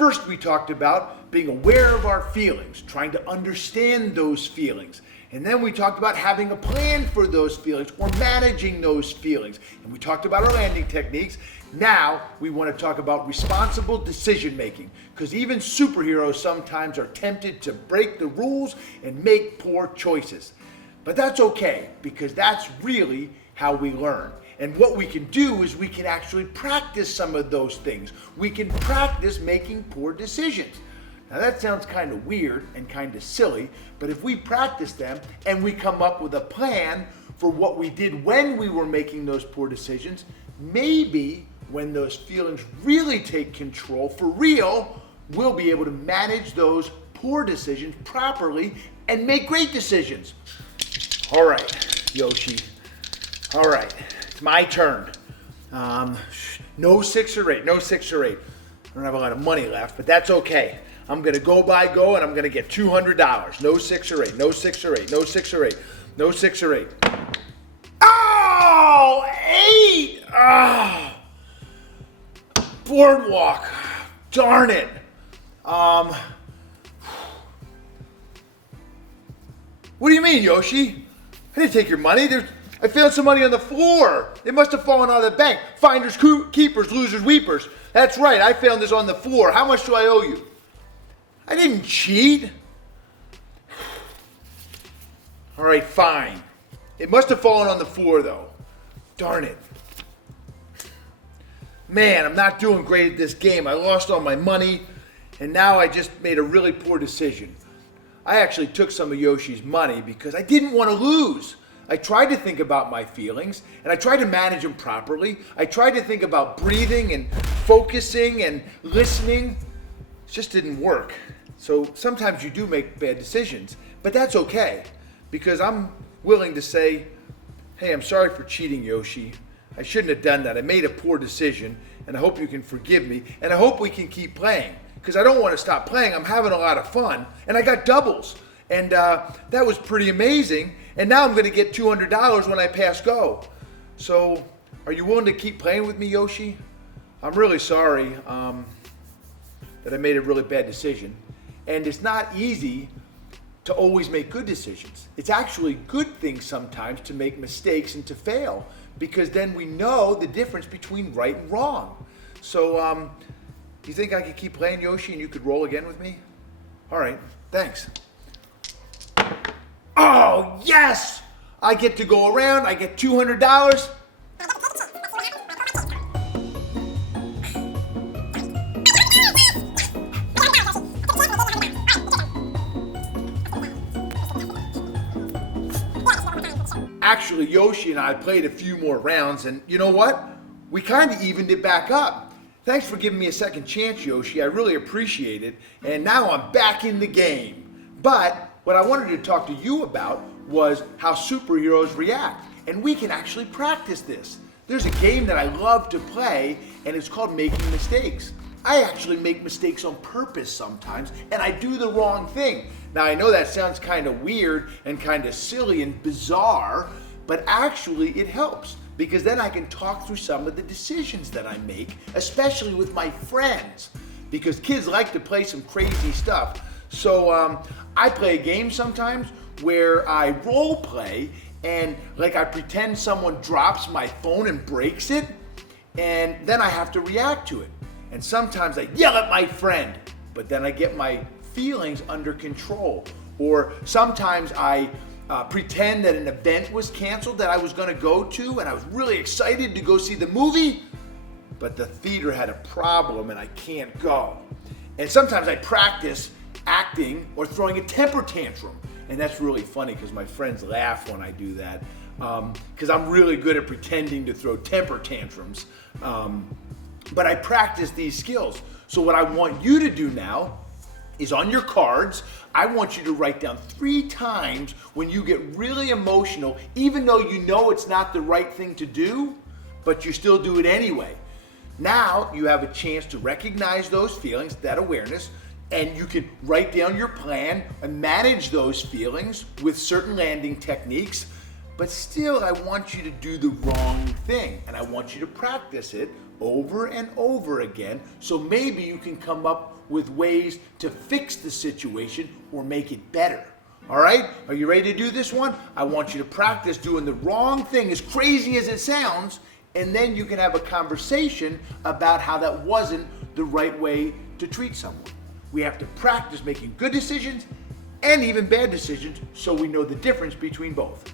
First, we talked about being aware of our feelings, trying to understand those feelings. And then we talked about having a plan for those feelings or managing those feelings. And we talked about our landing techniques. Now we want to talk about responsible decision making, because even superheroes sometimes are tempted to break the rules and make poor choices. But that's okay, because that's really how we learn. And what we can do is we can actually practice some of those things. We can practice making poor decisions. Now that sounds kind of weird and kind of silly, but if we practice them and we come up with a plan for what we did when we were making those poor decisions, maybe when those feelings really take control for real, we'll be able to manage those poor decisions properly and make great decisions. All right, Yoshi. All right, it's my turn. No 6 or 8, no 6 or 8. I don't have a lot of money left, but that's okay. I'm gonna go and I'm gonna get $200. No 6 or 8, no 6 or 8, no 6 or 8, no 6 or 8. Oh, 8! Oh. Boardwalk. Darn it. What do you mean, Yoshi? I didn't take your money. I found some money on the floor. It must have fallen out of the bank. Finders, keepers, losers, weepers. That's right, I found this on the floor. How much do I owe you? I didn't cheat. All right, fine. It must have fallen on the floor, though. Darn it. Man, I'm not doing great at this game. I lost all my money, and now I just made a really poor decision. I actually took some of Yoshi's money because I didn't want to lose. I tried to think about my feelings, and I tried to manage them properly. I tried to think about breathing and focusing and listening. It just didn't work. So sometimes you do make bad decisions, but that's okay, because I'm willing to say, hey, I'm sorry for cheating, Yoshi. I shouldn't have done that. I made a poor decision, and I hope you can forgive me, and I hope we can keep playing, because I don't want to stop playing. I'm having a lot of fun, and I got doubles, and that was pretty amazing, and now I'm going to get $200 when I pass go. So are you willing to keep playing with me, Yoshi? I'm really sorry that I made a really bad decision. And it's not easy to always make good decisions. It's actually a good thing sometimes to make mistakes and to fail, because then we know the difference between right and wrong. So, you think I could keep playing, Yoshi, and you could roll again with me? All right, thanks. Oh, yes! I get to go around, I get $200. Actually, Yoshi and I played a few more rounds, and you know what? We kind of evened it back up. Thanks for giving me a second chance, Yoshi. I really appreciate it. And now I'm back in the game. But what I wanted to talk to you about was how superheroes react. And we can actually practice this. There's a game that I love to play, and it's called Making Mistakes. I actually make mistakes on purpose sometimes, and I do the wrong thing. Now, I know that sounds kind of weird and kind of silly and bizarre, but actually it helps, because then I can talk through some of the decisions that I make, especially with my friends, because kids like to play some crazy stuff. So I play a game sometimes where I role play, and like I pretend someone drops my phone and breaks it, and then I have to react to it. And sometimes I yell at my friend, but then I get my feelings under control. Or sometimes I pretend that an event was canceled that I was going to go to, and I was really excited to go see the movie, but the theater had a problem and I can't go. And sometimes I practice acting or throwing a temper tantrum. And that's really funny because my friends laugh when I do that, because I'm really good at pretending to throw temper tantrums. But I practice these skills. So what I want you to do now is, on your cards, I want you to write down 3 times when you get really emotional, even though you know it's not the right thing to do, but you still do it anyway. Now you have a chance to recognize those feelings, that awareness, and you can write down your plan and manage those feelings with certain landing techniques. But still, I want you to do the wrong thing, and I want you to practice it over and over again, so maybe you can come up with ways to fix the situation or make it better. All right? Are you ready to do this one? I want you to practice doing the wrong thing, as crazy as it sounds, and then you can have a conversation about how that wasn't the right way to treat someone. We have to practice making good decisions and even bad decisions so we know the difference between both.